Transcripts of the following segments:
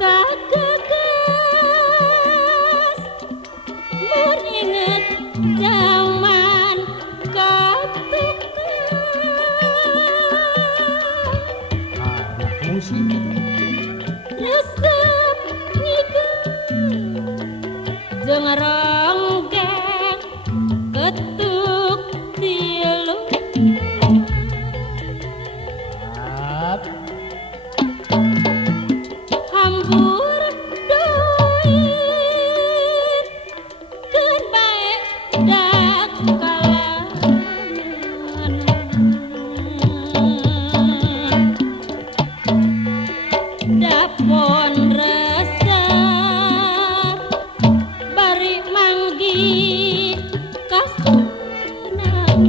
kagagas mun inget zaman katukan musik resep ngigel jeung ronggeng ketuk tilu hambur duit keun bae dak kalangan dapon resep bari manggi kasunangan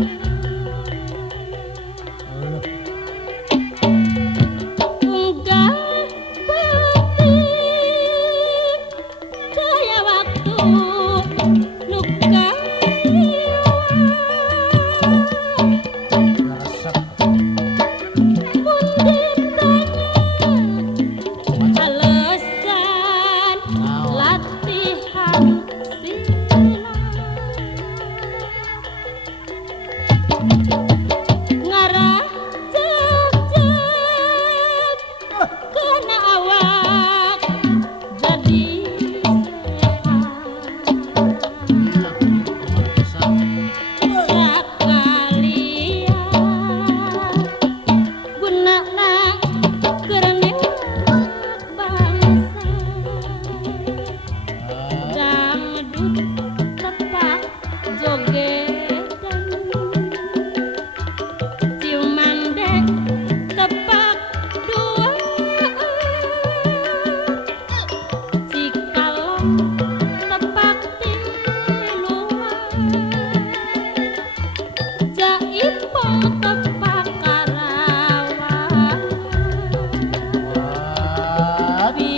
unggal petik daya waktu nu kaliwat resep mun ditanya alasan latihan silat ngarah jeb-jeb kena awak jadi sehat sakalian gunana kerenek bangsa dangdut tepak jogedan ciumandek tepak duaan cikalong tepak tiluan jaipong tepak karawang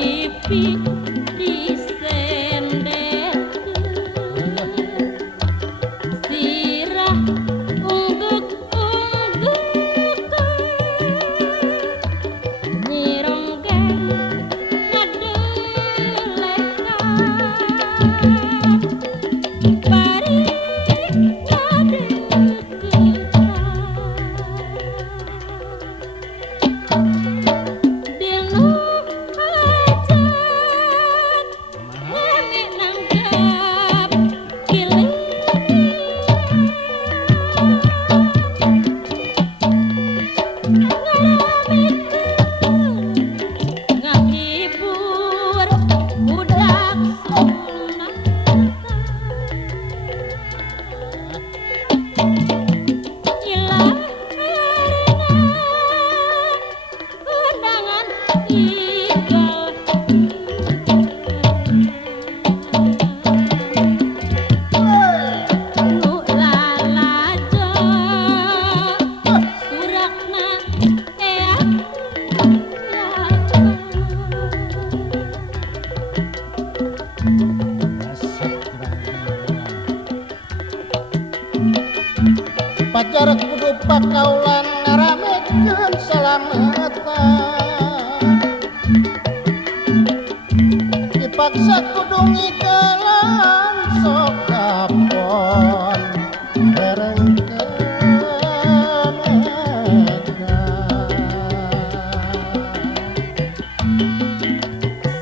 pipi disendet sirah ungguk-unggukan nyironggeng ngadelekan bari ngadegetan dinu hajat ngemi nanggap giliran ngaramikeun ngahibur budak sunatan ilah harina undangan Ngigel nu lalajo surakna eak resep pacar kudu pakaulan ngaramekeun salamatan dipaksa kudu ngikelan sok kapon berengkeun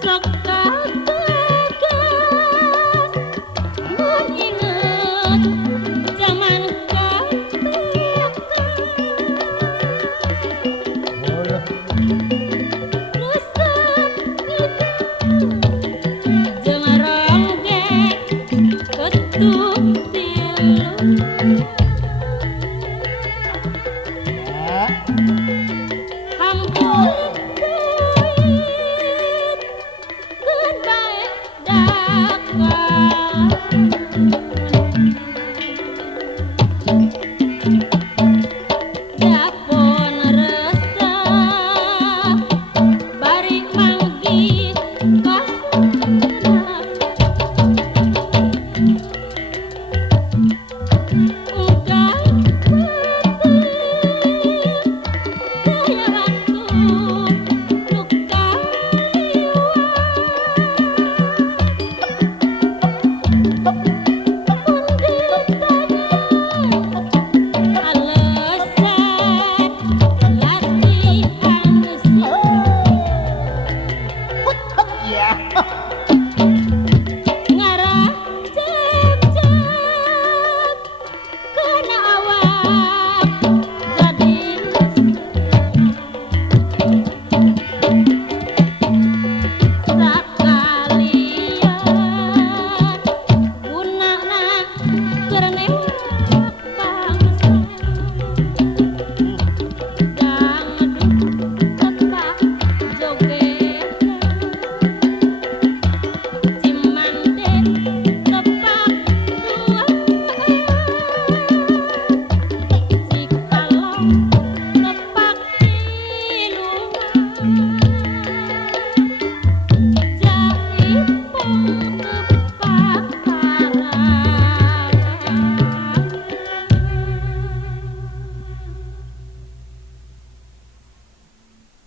sok kagagas mun inget zaman katukan resep ngigel jeung ronggeng ketuk tilu ya